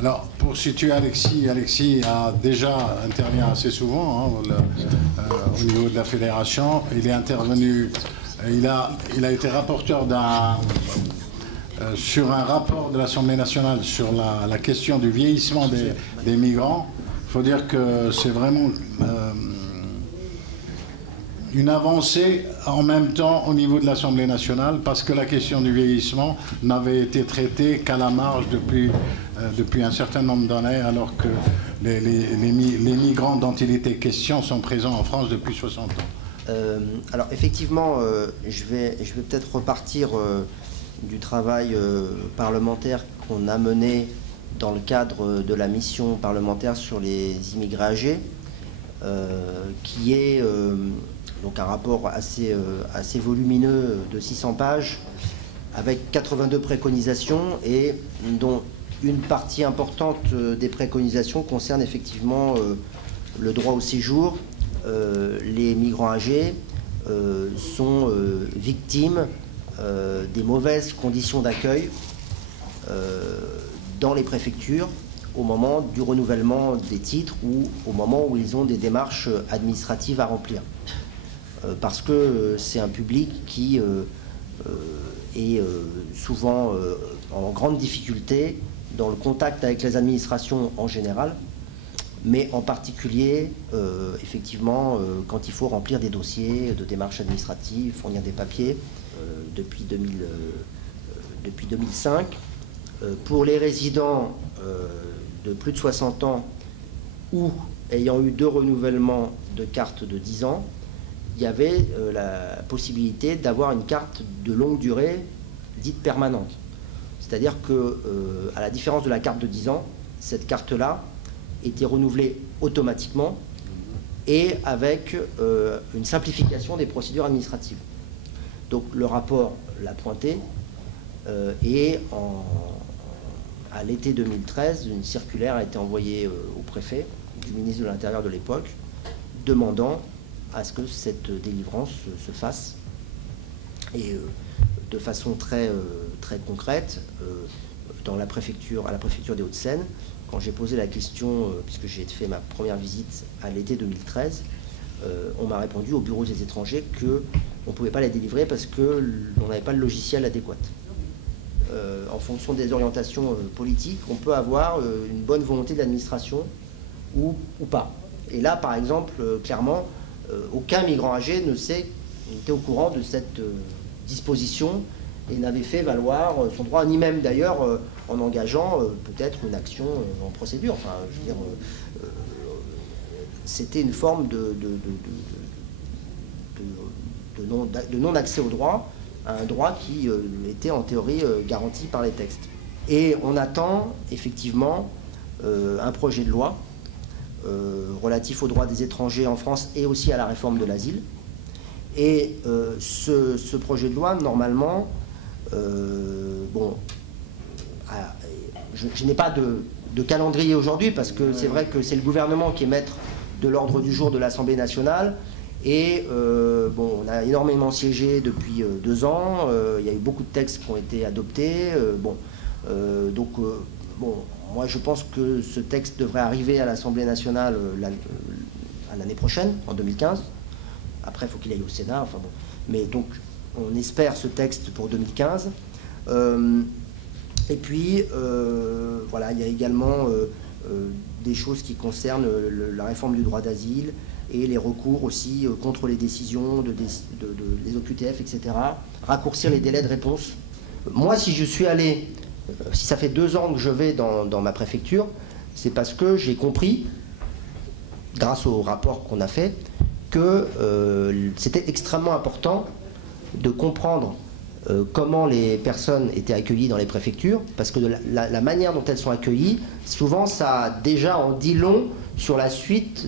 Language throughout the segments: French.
Alors, pour situer Alexis, Alexis a déjà intervenu assez souvent au niveau de la fédération. Il est intervenu, il a été rapporteur sur un rapport de l'Assemblée nationale sur la question du vieillissement des migrants. Il faut dire que c'est vraiment une avancée en même temps au niveau de l'Assemblée nationale, parce que la question du vieillissement n'avait été traitée qu'à la marge depuis un certain nombre d'années, alors que les migrants dont il était question sont présents en France depuis 60 ans. Alors effectivement, je vais peut-être repartir du travail parlementaire qu'on a mené dans le cadre de la mission parlementaire sur les immigrés âgés, qui est donc un rapport assez volumineux de 600 pages, avec 82 préconisations, et dont une partie importante des préconisations concerne effectivement le droit au séjour. Les migrants âgés sont victimes des mauvaises conditions d'accueil dans les préfectures au moment du renouvellement des titres ou au moment où ils ont des démarches administratives à remplir. Parce que c'est un public qui est souvent en grande difficulté dans le contact avec les administrations en général, mais en particulier, effectivement, quand il faut remplir des dossiers de démarches administratives, fournir des papiers. Depuis 2005, pour les résidents de plus de 60 ans ou ayant eu 2 renouvellements de carte de 10 ans, il y avait la possibilité d'avoir une carte de longue durée dite permanente. C'est-à-dire que, à la différence de la carte de 10 ans, cette carte-là était renouvelée automatiquement et avec une simplification des procédures administratives. Donc le rapport l'a pointé et à l'été 2013, une circulaire a été envoyée au préfet du ministre de l'Intérieur de l'époque, demandant à ce que cette délivrance se fasse. Et de façon très concrète, à la préfecture des Hauts-de-Seine, quand j'ai posé la question, puisque j'ai fait ma première visite à l'été 2013, on m'a répondu au bureau des étrangers qu'on ne pouvait pas la délivrer parce qu'on n'avait pas le logiciel adéquat. En fonction des orientations politiques, on peut avoir une bonne volonté de l'administration ou pas. Et là, par exemple, clairement, aucun migrant âgé n'était au courant de cette disposition et n'avait fait valoir son droit, ni même d'ailleurs en engageant peut-être une action en procédure. Enfin, je veux dire, c'était une forme de non-accès au droit, à un droit qui était en théorie garanti par les textes. Et on attend effectivement un projet de loi relatif aux droits des étrangers en France et aussi à la réforme de l'asile. Et ce projet de loi, normalement, je n'ai pas de calendrier aujourd'hui, parce que c'est vrai que c'est le gouvernement qui est maître de l'ordre du jour de l'Assemblée nationale. Et on a énormément siégé depuis 2 ans, il y a eu beaucoup de textes qui ont été adoptés. Moi je pense que ce texte devrait arriver à l'Assemblée nationale à l'année prochaine, en 2015. Après, il faut qu'il aille au Sénat. Enfin, bon. Mais donc, on espère ce texte pour 2015. Et puis, voilà, il y a également des choses qui concernent la réforme du droit d'asile et les recours aussi contre les décisions des OQTF, etc. Raccourcir les délais de réponse. Moi, si je suis allé, si ça fait 2 ans que je vais dans ma préfecture, c'est parce que j'ai compris, grâce au rapport qu'on a fait, que c'était extrêmement important de comprendre comment les personnes étaient accueillies dans les préfectures, parce que la manière dont elles sont accueillies, souvent ça déjà en dit long sur la suite,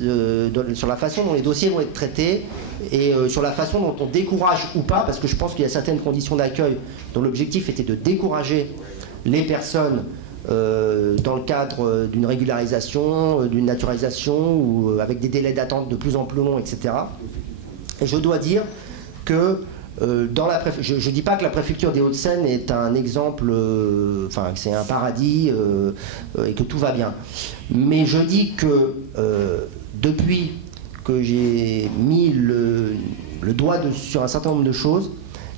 sur la façon dont les dossiers vont être traités et sur la façon dont on décourage ou pas, parce que je pense qu'il y a certaines conditions d'accueil dont l'objectif était de décourager les personnes dans le cadre d'une régularisation, d'une naturalisation, ou avec des délais d'attente de plus en plus longs, etc. Et je dois dire que je ne dis pas que la préfecture des Hauts-de-Seine est un exemple, enfin que c'est un paradis et que tout va bien. Mais je dis que depuis que j'ai mis le doigt sur un certain nombre de choses,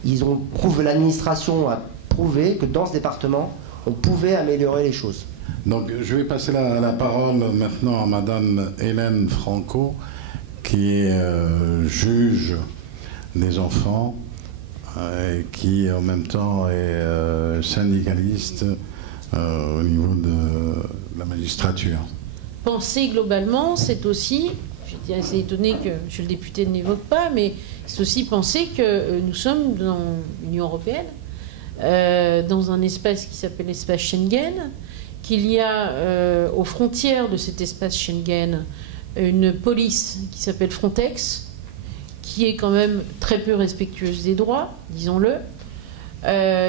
l'administration a prouvé que dans ce département, on pouvait améliorer les choses. Donc je vais passer la parole maintenant à Madame Hélène Franco, qui est juge des enfants et qui en même temps est syndicaliste au niveau de la magistrature. Penser globalement, c'est aussi, j'étais assez étonnée que M. le député ne l'évoque pas, mais c'est aussi penser que nous sommes dans l'Union européenne, dans un espace qui s'appelle l'espace Schengen, qu'il y a aux frontières de cet espace Schengen une police qui s'appelle Frontex, qui est quand même très peu respectueuse des droits, disons-le,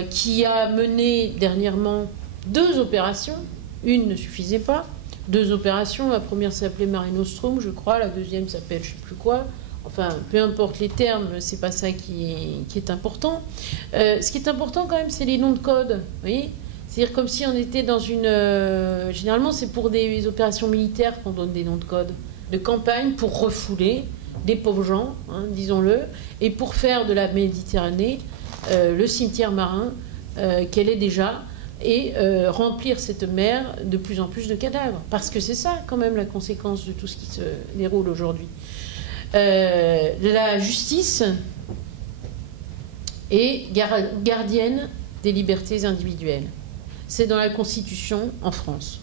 qui a mené dernièrement 2 opérations. Une ne suffisait pas. 2 opérations. La première s'appelait Mare Nostrum, je crois. La deuxième s'appelle je ne sais plus quoi. Enfin, peu importe les termes, c'est pas ça qui est important. Ce qui est important quand même, c'est les noms de code. Vous voyez ? C'est-à-dire comme si on était dans une... généralement, c'est pour des opérations militaires qu'on donne des noms de code. De campagne pour refouler des pauvres gens, hein, disons-le, et pour faire de la Méditerranée le cimetière marin qu'elle est déjà, et remplir cette mer de plus en plus de cadavres. Parce que c'est ça, quand même, la conséquence de tout ce qui se déroule aujourd'hui. La justice est gardienne des libertés individuelles. C'est dans la Constitution en France.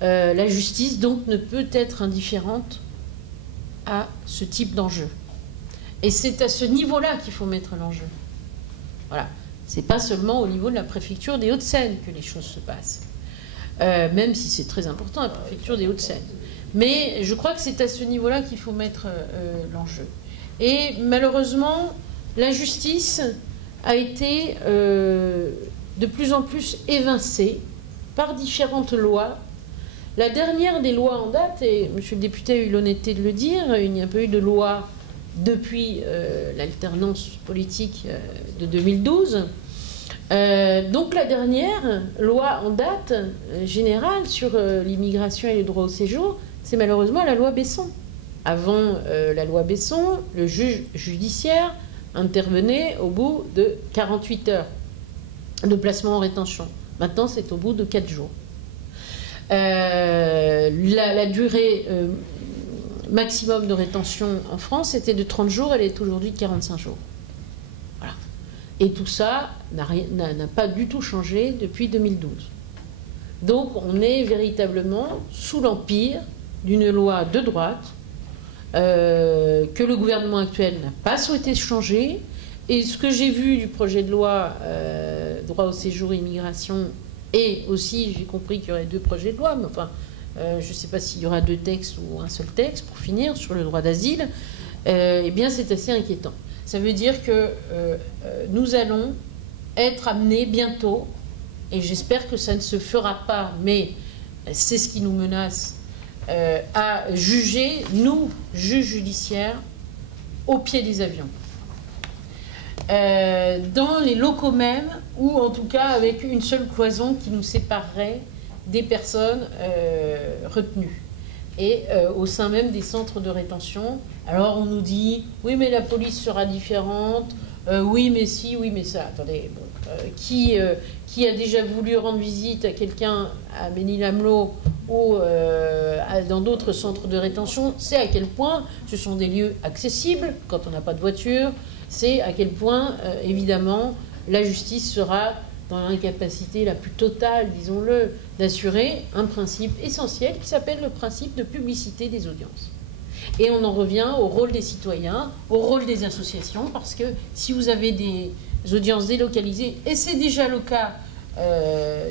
La justice, donc, ne peut être indifférente à ce type d'enjeu. Et c'est à ce niveau-là qu'il faut mettre l'enjeu. Voilà. C'est pas seulement au niveau de la préfecture des Hauts-de-Seine que les choses se passent. Même si c'est très important, la préfecture des Hauts-de-Seine. Mais je crois que c'est à ce niveau-là qu'il faut mettre l'enjeu. Et malheureusement, la justice a été de plus en plus évincée par différentes lois. La dernière des lois en date, et M. le député a eu l'honnêteté de le dire, il n'y a pas eu de loi depuis l'alternance politique de 2012. Donc la dernière loi en date générale sur l'immigration et le droit au séjour, c'est malheureusement la loi Besson. Avant la loi Besson, le juge judiciaire intervenait au bout de 48 heures de placement en rétention. Maintenant, c'est au bout de 4 jours. La durée maximum de rétention en France était de 30 jours, elle est aujourd'hui de 45 jours. Voilà. Et tout ça n'a pas du tout changé depuis 2012. Donc on est véritablement sous l'empire d'une loi de droite que le gouvernement actuel n'a pas souhaité changer. Et ce que j'ai vu du projet de loi droit au séjour et immigration, et aussi j'ai compris qu'il y aurait 2 projets de loi, mais enfin je ne sais pas s'il y aura 2 textes ou un seul texte pour finir sur le droit d'asile, eh bien c'est assez inquiétant. Ça veut dire que nous allons être amenés bientôt, et j'espère que ça ne se fera pas, mais c'est ce qui nous menace, à juger, nous, juges judiciaires, au pied des avions. Dans les locaux mêmes, ou en tout cas avec une seule cloison qui nous séparerait des personnes retenues. Et au sein même des centres de rétention, alors on nous dit, oui mais la police sera différente, oui mais si, oui mais ça. Attendez, bon, qui a déjà voulu rendre visite à quelqu'un à Ménil-Amelot ou dans d'autres centres de rétention, c'est à quel point ce sont des lieux accessibles quand on n'a pas de voiture, c'est à quel point, évidemment, la justice sera dans l'incapacité la plus totale, disons-le, d'assurer un principe essentiel qui s'appelle le principe de publicité des audiences. Et on en revient au rôle des citoyens, au rôle des associations, parce que si vous avez des audiences délocalisées, et c'est déjà le cas,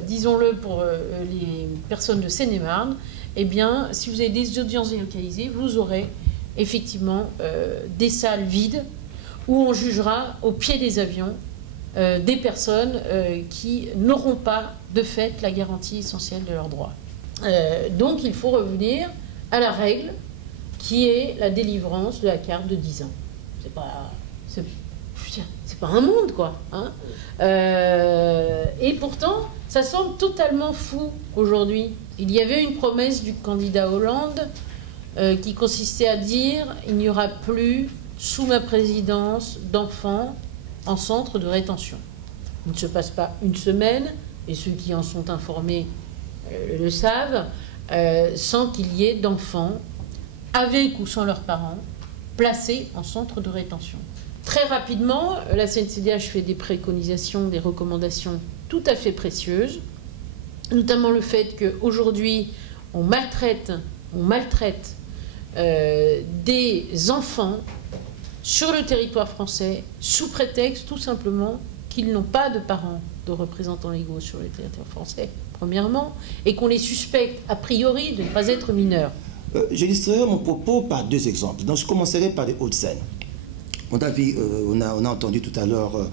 disons-le, pour les personnes de Seine-et-Marne, eh bien, si vous avez des audiences délocalisées, vous aurez effectivement des salles vides où on jugera au pied des avions des personnes qui n'auront pas de fait la garantie essentielle de leurs droits. Donc il faut revenir à la règle qui est la délivrance de la carte de 10 ans. Je veux dire, c'est pas un monde, quoi. Hein. Et pourtant, ça semble totalement fou aujourd'hui. Il y avait une promesse du candidat Hollande qui consistait à dire « il n'y aura plus, sous ma présidence, d'enfants en centre de rétention ». Il ne se passe pas une semaine, et ceux qui en sont informés le savent, sans qu'il y ait d'enfants, avec ou sans leurs parents, placés en centre de rétention. Très rapidement, la CNCDH fait des préconisations, des recommandations tout à fait précieuses, notamment le fait qu'aujourd'hui, on maltraite des enfants sur le territoire français sous prétexte tout simplement qu'ils n'ont pas de parents de représentants légaux sur le territoire français, premièrement, et qu'on les suspecte a priori de ne pas être mineurs. J'illustrerai mon propos par deux exemples. Donc je commencerai par les Hauts-de-Seine. On a entendu tout à l'heure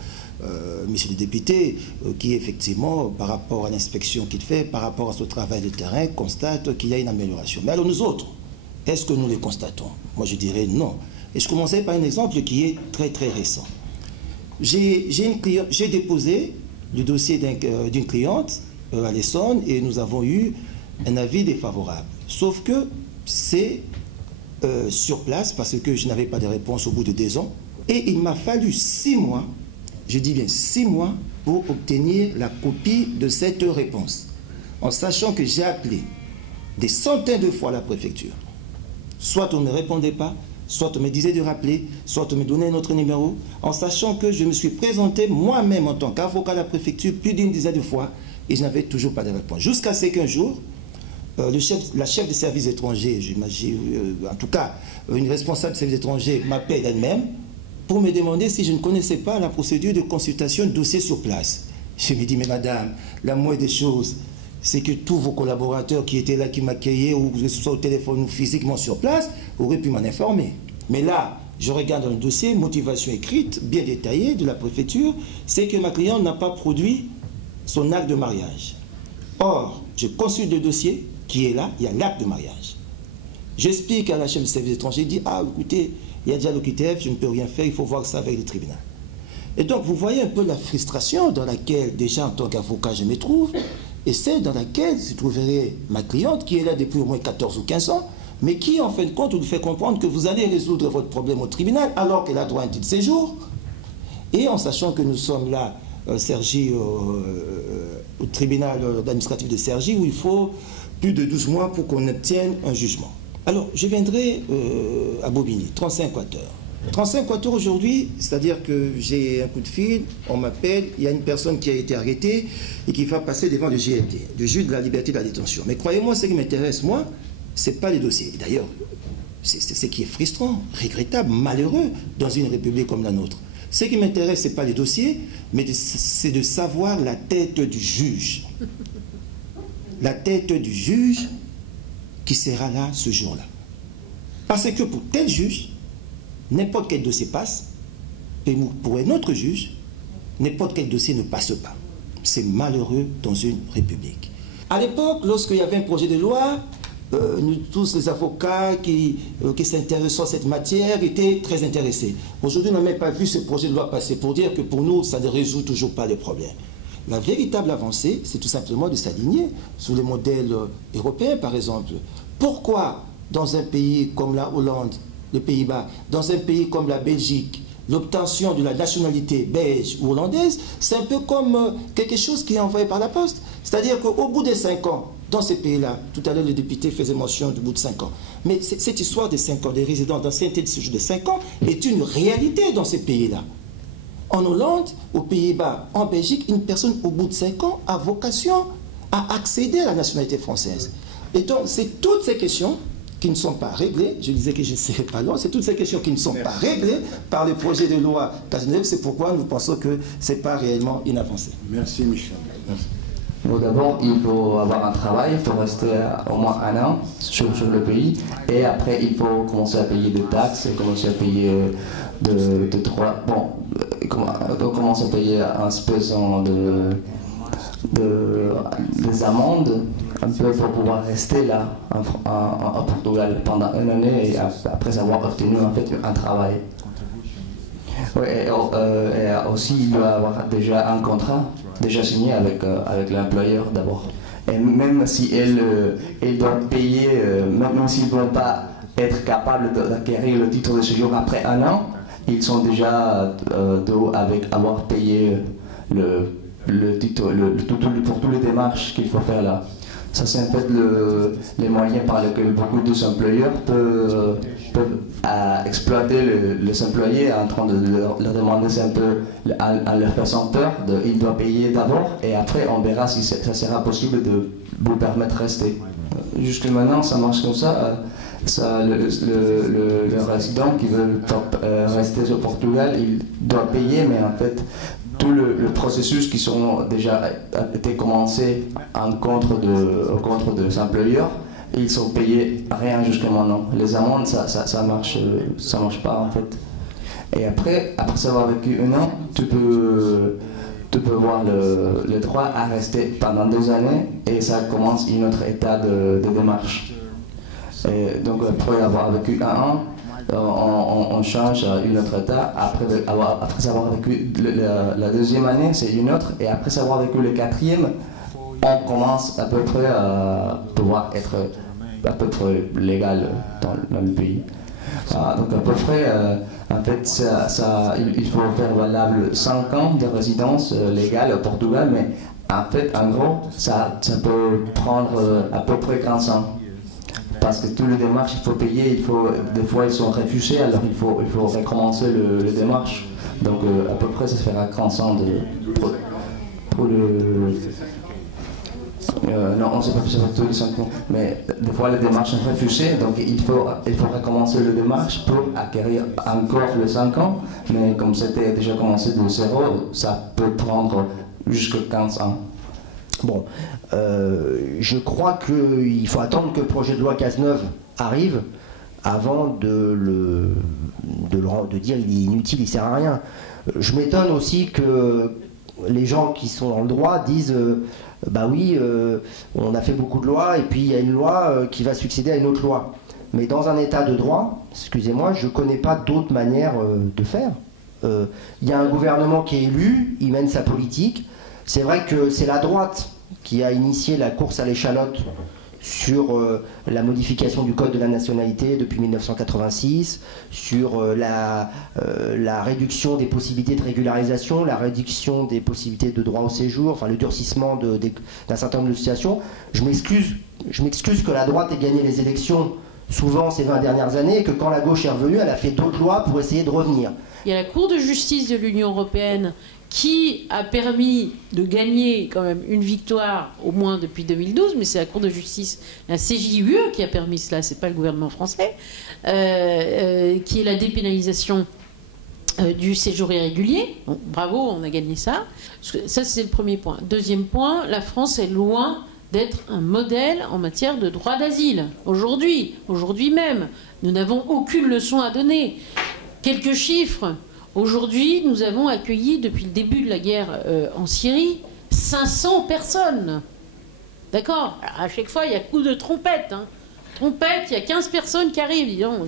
monsieur le député qui effectivement, par rapport à l'inspection qu'il fait, par rapport à ce travail de terrain, constate qu'il y a une amélioration. Mais alors nous autres, est-ce que nous les constatons? Moi je dirais non. Et je commencerai par un exemple qui est très très récent. J'ai déposé le dossier d'une cliente à l'Essonne et nous avons eu un avis défavorable. Sauf que c'est sur place parce que je n'avais pas de réponse au bout de 2 ans. Et il m'a fallu 6 mois, je dis bien 6 mois, pour obtenir la copie de cette réponse. En sachant que j'ai appelé des centaines de fois la préfecture. Soit on ne me répondait pas, soit on me disait de rappeler, soit on me donnait un autre numéro, en sachant que je me suis présenté moi-même en tant qu'avocat à la préfecture plus d'une dizaine de fois et je n'avais toujours pas de réponse. Jusqu'à ce qu'un jour, la chef de service étranger, j'imagine, en tout cas, une responsable de service étranger m'appelle elle-même pour me demander si je ne connaissais pas la procédure de consultation de dossier sur place. Je me dis, mais madame, la moindre des choses, c'est que tous vos collaborateurs qui étaient là, qui m'accueillaient, ou que ce soit au téléphone ou physiquement sur place, auraient pu m'en informer. Mais là, je regarde dans le dossier, motivation écrite, bien détaillée de la préfecture, c'est que ma cliente n'a pas produit son acte de mariage. Or, je consulte le dossier qui est là, il y a l'acte de mariage. J'explique à la chef de service étranger, dit, ah écoutez, il y a déjà l'OQTF, je ne peux rien faire, il faut voir ça avec le tribunal. Et donc, vous voyez un peu la frustration dans laquelle, déjà en tant qu'avocat, je me trouve, et celle dans laquelle se trouverait ma cliente, qui est là depuis au moins 14 ou 15 ans, mais qui, en fin de compte, vous fait comprendre que vous allez résoudre votre problème au tribunal, alors qu'elle a droit à un titre de séjour, et en sachant que nous sommes là, Cergy, au tribunal administratif de Cergy, où il faut plus de 12 mois pour qu'on obtienne un jugement. Alors, je viendrai à Bobigny, 35 Quater. 35 Quater aujourd'hui, c'est-à-dire que j'ai un coup de fil, on m'appelle, il y a une personne qui a été arrêtée et qui va passer devant le JLD, le juge de la liberté de la détention. Mais croyez-moi, ce qui m'intéresse, moi, ce n'est pas les dossiers. D'ailleurs, c'est ce qui est frustrant, regrettable, malheureux dans une république comme la nôtre. Ce qui m'intéresse, ce n'est pas les dossiers, mais c'est de savoir la tête du juge. La tête du juge qui sera là ce jour-là. Parce que pour tel juge, n'importe quel dossier passe, et pour un autre juge, n'importe quel dossier ne passe pas. C'est malheureux dans une république. À l'époque, lorsqu'il y avait un projet de loi, nous tous les avocats qui s'intéressent à cette matière étaient très intéressés. Aujourd'hui, on n'a même pas vu ce projet de loi passer pour dire que pour nous, ça ne résout toujours pas les problèmes. La véritable avancée, c'est tout simplement de s'aligner sur les modèles européens, par exemple. Pourquoi, dans un pays comme la Hollande, les Pays-Bas, dans un pays comme la Belgique, l'obtention de la nationalité belge ou hollandaise, c'est un peu comme quelque chose qui est envoyé par la poste. C'est-à-dire qu'au bout de 5 ans, dans ces pays-là, tout à l'heure le député faisait mention du bout de 5 ans, mais cette histoire de 5 ans, des résidents d'ancienneté de séjour de 5 ans, est une réalité dans ces pays-là. En Hollande, aux Pays-Bas, en Belgique, une personne au bout de 5 ans a vocation à accéder à la nationalité française. Et donc, c'est toutes ces questions qui ne sont pas réglées, je disais que je ne serais pas long, c'est toutes ces questions qui ne sont pas réglées par le projet de loi Cazeneuve, c'est pourquoi nous pensons que ce n'est pas réellement une avancée. Merci Michel. Merci. Bon, d'abord, il faut avoir un travail, il faut rester au moins 1 an sur le pays, et après, il faut commencer à payer des taxes, commencer à payer commencer à payer un espèce des amendes, un peu pour pouvoir rester là, en Portugal, pendant 1 année, et après avoir obtenu en fait un travail. Oui, et aussi il doit avoir déjà un contrat déjà signé avec l'employeur d'abord. Et même si elle doit payer, même s'ils ne vont pas être capables d'acquérir le titre de séjour après 1 an, ils sont déjà avec avoir payé le titre pour toutes les démarches qu'il faut faire là. Ça, c'est en fait les moyens par lesquels beaucoup d'employeurs peuvent exploiter les employés en train de leur demander un peu, en leur faisant peur, ils doivent payer d'abord et après on verra si ça sera possible de vous permettre de rester. Jusque maintenant, ça marche comme ça. Le résident qui veut rester au Portugal, il doit payer, mais en fait, tout le processus qui sont déjà été commencé en contre des employeurs, ils sont payés rien jusqu'à maintenant. Les amendes, ça marche pas en fait. Et après avoir vécu 1 an, tu peux avoir le droit à rester pendant 2 années et ça commence une autre étape de démarche. Et donc après avoir vécu 1 an, on change à une autre état. Après avoir vécu la 2e année, c'est une autre. Et après avoir vécu le 4e, on commence à peu près à pouvoir être à peu près légal dans le pays. Donc à peu près, en fait, il faut faire valable 5 ans de résidence légale au Portugal, mais en fait, en gros, ça peut prendre à peu près 15 ans. Parce que toutes les démarches, il faut payer, des fois ils sont refusés, alors il faut recommencer les démarches. Donc à peu près ça se fera 15 ans pour le... non, on ne sait pas si ça fait tous les 5 ans, mais des fois les démarches sont refusées, donc il faut recommencer les démarches pour acquérir encore les 5 ans, mais comme c'était déjà commencé de 0, ça peut prendre jusqu'à 15 ans. Bon, je crois qu'il faut attendre que le projet de loi Cazeneuve arrive avant de dire il est inutile, il ne sert à rien. Je m'étonne aussi que les gens qui sont dans le droit disent bah oui, on a fait beaucoup de lois et puis il y a une loi qui va succéder à une autre loi. Mais dans un état de droit, excusez-moi, je ne connais pas d'autre manière de faire. Il y a un gouvernement qui est élu, il mène sa politique. C'est vrai que c'est la droite qui a initié la course à l'échalote sur la modification du code de la nationalité depuis 1986, sur la réduction des possibilités de régularisation, la réduction des possibilités de droit au séjour, enfin le durcissement d'un certain nombre de situations. Je m'excuse que la droite ait gagné les élections souvent ces 20 dernières années et que quand la gauche est revenue, elle a fait d'autres lois pour essayer de revenir. Il y a la Cour de justice de l'Union européenne qui a permis de gagner quand même une victoire, au moins depuis 2012, mais c'est la Cour de justice, la CJUE qui a permis cela, c'est pas le gouvernement français, qui est la dépénalisation du séjour irrégulier. Bon, bravo, on a gagné ça. Ça, c'est le premier point. Deuxième point, la France est loin d'être un modèle en matière de droit d'asile. Aujourd'hui même, nous n'avons aucune leçon à donner. Quelques chiffres. Aujourd'hui, nous avons accueilli, depuis le début de la guerre en Syrie, 500 personnes. D'accord? À chaque fois, il y a coup de trompette. Hein. Trompette, il y a 15 personnes qui arrivent. Dis donc,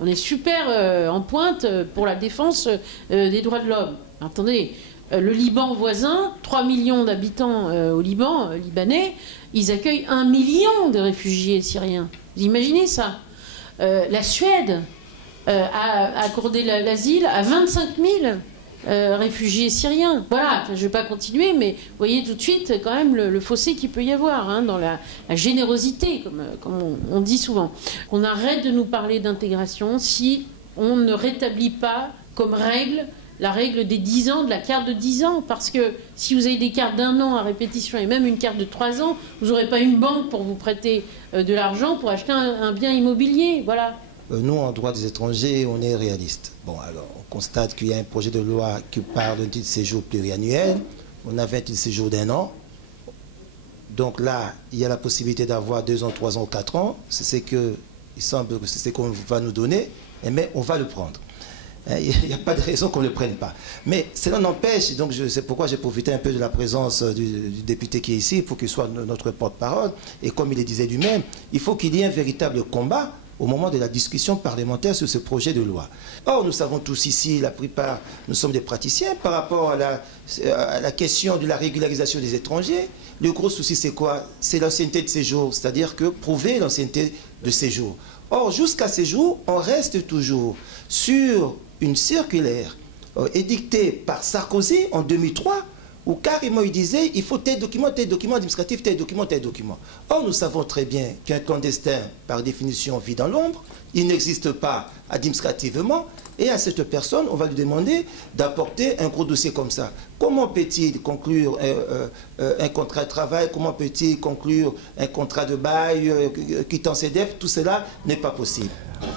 on est super en pointe pour la défense des droits de l'homme. Attendez, le Liban voisin, 3 millions d'habitants au Liban, libanais, ils accueillent 1 million de réfugiés syriens. Vous imaginez ça? La Suède a accordé l'asile à 25 000 réfugiés syriens. Voilà, je ne vais pas continuer, mais vous voyez tout de suite quand même le fossé qu'il peut y avoir hein, dans la générosité, comme on dit souvent. On arrête de nous parler d'intégration si on ne rétablit pas comme règle la règle des 10 ans, de la carte de 10 ans, parce que si vous avez des cartes d'1 an à répétition et même une carte de 3 ans, vous n'aurez pas une banque pour vous prêter de l'argent pour acheter un bien immobilier, voilà. Nous, en droit des étrangers, on est réaliste. Bon, alors, on constate qu'il y a un projet de loi qui parle d'un titre de séjour pluriannuel. On avait un titre de séjour d'1 an. Donc là, il y a la possibilité d'avoir 2 ans, 3 ans, 4 ans. C'est ce que, il semble que c'est ce qu'on va nous donner, mais on va le prendre. Il n'y a pas de raison qu'on ne le prenne pas. Mais cela n'empêche, donc c'est pourquoi j'ai profité un peu de la présence du député qui est ici, pour qu'il soit notre porte-parole. Et comme il le disait lui-même, il faut qu'il y ait un véritable combat au moment de la discussion parlementaire sur ce projet de loi. Or, nous savons tous ici, la plupart, nous sommes des praticiens par rapport à la question de la régularisation des étrangers. Le gros souci, c'est quoi? C'est l'ancienneté de séjour, c'est-à-dire que prouver l'ancienneté de séjour. Or, jusqu'à ce jour, on reste toujours sur une circulaire édictée par Sarkozy en 2003, où carrément il disait il faut tel document administratif, tel document, tel document. Or, nous savons très bien qu'un clandestin, par définition, vit dans l'ombre, il n'existe pas administrativement, et à cette personne, on va lui demander d'apporter un gros dossier comme ça. Comment peut-il conclure un contrat de travail? Comment peut-il conclure un contrat de bail, quittant CDF? Tout cela n'est pas possible.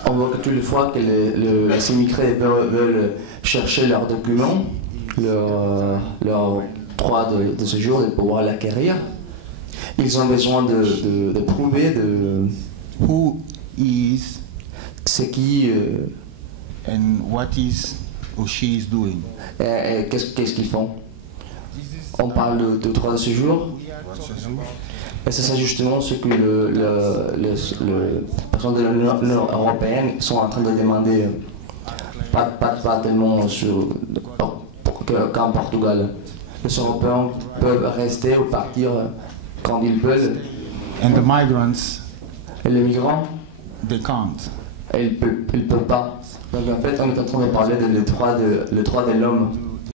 On voit que toutes les fois que les immigrés veulent chercher leurs documents, leur droit de séjour, de pouvoir l'acquérir, ils ont besoin de prouver de who is ce qui and what is or she is doing. qu'est-ce qu'ils font. On parle de droit de séjour. Et c'est ça justement ce que les personnes de l'Union européenne sont en train de demander, pas tellement qu'en Portugal. Les Européens peuvent rester ou partir quand ils veulent. And the migrants, Et les migrants, they can't. ils ne peuvent pas. Donc en fait, on est en train de parler de le droit de l'homme.